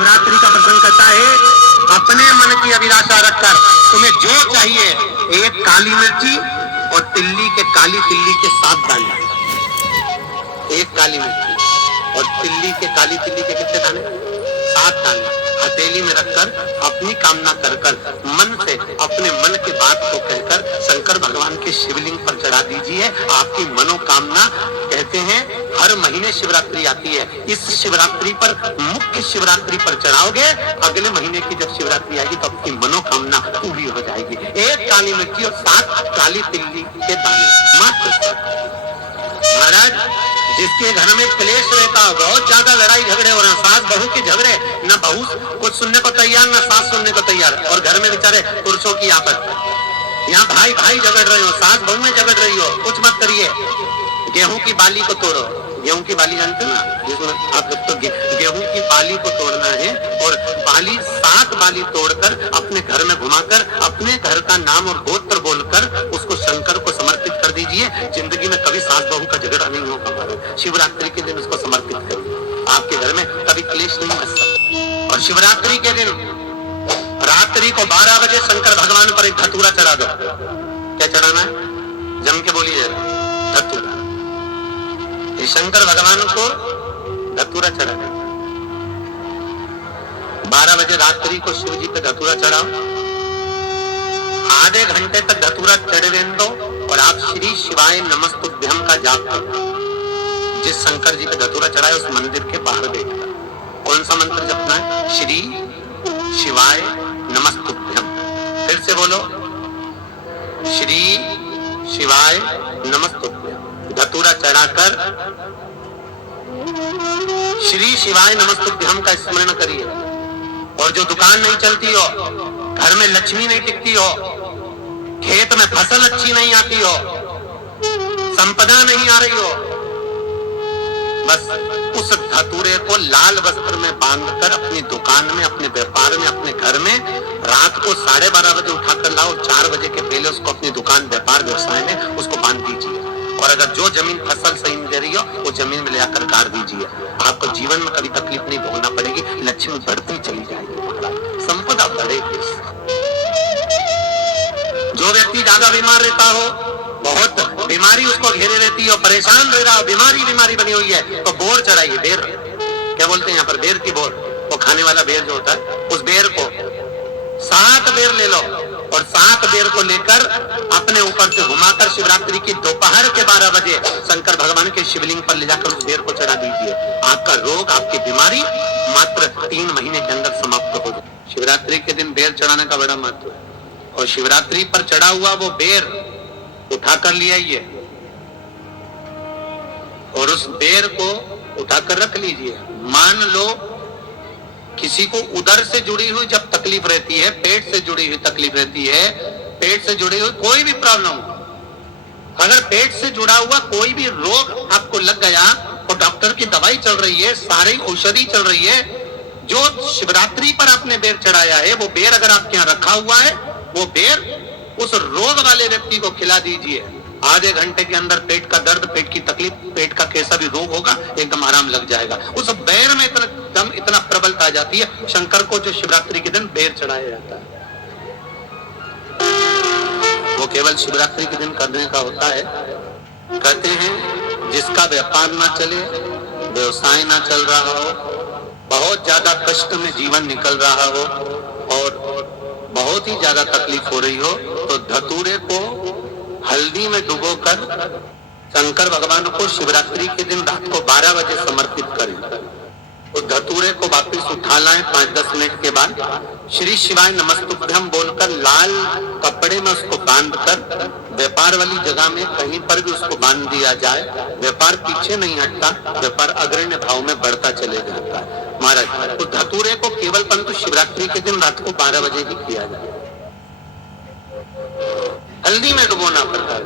शिवरात्रि का प्रसंग कहता है, अपने मन की अभिलाषा रखकर तुम्हें जो चाहिए, एक काली मिर्ची और काली तिल्ली के 7 दाने, एक काली मिर्ची और काली तिल्ली के कितने दाने? 7 दाने हथेली में रखकर अपनी कामना कर मन से अपने मन की बात को कहकर शंकर भगवान के शिवलिंग पर चढ़ा दीजिए। आपकी मनोकामना, कहते हैं हर महीने शिवरात्रि आती है, इस शिवरात्रि पर, मुख्य शिवरात्रि पर चढ़ाओगे, अगले महीने की जब शिवरात्रि आएगी तो आपकी मनोकामना पूरी हो जाएगी। एक काली मिर्ची और 7 काली तिल्ली के दाने मात्र। महाराज, जिसके घर में क्लेश रहता हो, बहुत ज्यादा लड़ाई झगड़े हो रहे, सास बहू के झगड़े, न बहू कुछ सुनने को तैयार न सास सुनने को तैयार, और घर में बेचारे पुरुषों की आपस, यहाँ भाई भाई झगड़ रहे हो, सास बहू में झगड़ रही हो, कुछ मत करिए। गेहूं की बाली को तोड़ो, गेहूं की बाली जानते हो ना, जिसमें आप तो गेहूं की बाली को तोड़ना है, और बाली 7 बाली तोड़कर अपने घर में घुमाकर अपने घर का नाम और गोत्र बोलकर उसको शंकर को समर्पित कर दीजिए। जिंदगी में कभी सास बहू का झगड़ा नहीं होगा। शिवरात्रि के दिन उसको समर्पित करिए, आपके घर में कभी क्लेश नहीं बच सकता। और शिवरात्रि के दिन रात्रि को 12 बजे शंकर भगवान पर एक धतूरा चढ़ा दो। क्या चढ़ाना है? जम के बोलिए, धतूरा। शंकर भगवान को धतूरा चढ़ा दो। 12 बजे रात्रि को शिव जी पे धतूरा चढ़ाओ, आधे घंटे तक धतूरा चढ़े दो, और आप श्री शिवाय नमस्तुभ्यम का जाप करो। जिस शंकर जी पे धतूरा चढ़ाए उस मंदिर के बाहर बैठना। कौन सा मंत्र जपना है? श्री शिवाय नमस्तुभ्यम। फिर से बोलो, श्री शिवाय नमस्तुभ्यम। धतूरा चढ़ाकर श्री शिवाय नमस्तुभ्यम का स्मरण करिए। और जो दुकान नहीं चलती हो, घर में लक्ष्मी नहीं टिकती हो, खेत में फसल अच्छी नहीं आती हो, संपदा नहीं आ रही हो, बस उस धतूरे को लाल वस्त्र में बांधकर अपनी दुकान में, अपने व्यापार में, अपने घर में रात को 12:30 बजे उठाकर लाओ, 4 बजे के पहले उसको अपनी दुकान, व्यापार, व्यवसाय में उसको बांध दीजिए। और अगर जो जमीन फसल सही दे रही हो, वो जमीन में ले आकर गाड़ दीजिए। आपको जीवन में कभी तकलीफ नहीं भोगना पड़ेगी, लक्ष्मी बढ़ती चली जाएगी, संपदा बढ़ेगी। जो व्यक्ति ज्यादा बीमार रहता हो, बहुत बीमारी उसको घेरे रहती है, परेशान रह रहा हो, बीमारी बनी हुई है, तो बोर चढ़ाइए। बेर, क्या बोलते हैं यहाँ पर? बेर की बोर, वो खाने वाला बेर जो होता है, उस बेर को 7 बेर ले लो, और 7 बेर को लेकर अपने ऊपर से घुमाकर शिवरात्रि की दोपहर के 12 बजे शंकर भगवान के शिवलिंग पर ले जाकर उस बेर को चढ़ा दीजिए। आपका रोग, आपकी बीमारी मात्र 3 महीने के अंदर समाप्त हो जाए। शिवरात्रि के दिन बेर चढ़ाने का बड़ा महत्व है। और शिवरात्रि पर चढ़ा हुआ वो बेर उठाकर ले आइए, और उस बेर को उठाकर रख लीजिए। मान लो किसी को उदर से जुड़ी हुई जब तकलीफ रहती है, पेट से जुड़ी हुई तकलीफ रहती है, पेट से जुड़ी हुई कोई भी प्रॉब्लम, अगर पेट से जुड़ा हुआ कोई भी रोग आपको लग गया, और डॉक्टर की दवाई चल रही है, सारी औषधि चल रही है, जो शिवरात्रि पर आपने बेर चढ़ाया है, वो बेर अगर आपके यहाँ रखा हुआ है, वो बेर उस रोग वाले व्यक्ति को खिला दीजिए। आधे घंटे के अंदर पेट का दर्द, पेट की तकलीफ, पेट का कैसा भी रोग होगा, एकदम आराम लग जाएगा। उस बेर में इतना प्रबलता आ जाती है शंकर को, जो शिवरात्रि के दिन बेर चढ़ाया जाता है। वो केवल शिवरात्रि के दिन करने का होता है। कहते हैं जिसका व्यापार ना चले, व्यवसाय ना चल रहा हो, बहुत ज्यादा कष्ट में जीवन निकल रहा हो, और बहुत ही ज्यादा तकलीफ हो रही हो, तो धतूरे को हल्दी में डुबोकर शंकर भगवान को शिवरात्रि के दिन रात को 12 बजे समर्पित करें। तो धतूरे को वापस उठा लाएं 5-10 मिनट के बाद, श्री शिवाय नमस्तुभ्यम बोलकर लाल कपड़े में उसको बांधकर व्यापार वाली जगह में कहीं पर भी उसको बांध दिया जाए। व्यापार पीछे नहीं हटता, व्यापार अग्रण्य भाव में बढ़ता चले जाता है। महाराज, तो धतूरे को केवल परंतु शिवरात्रि के दिन रात को 12 बजे ही किया जाए, हल्दी में डुबोना पड़ता है।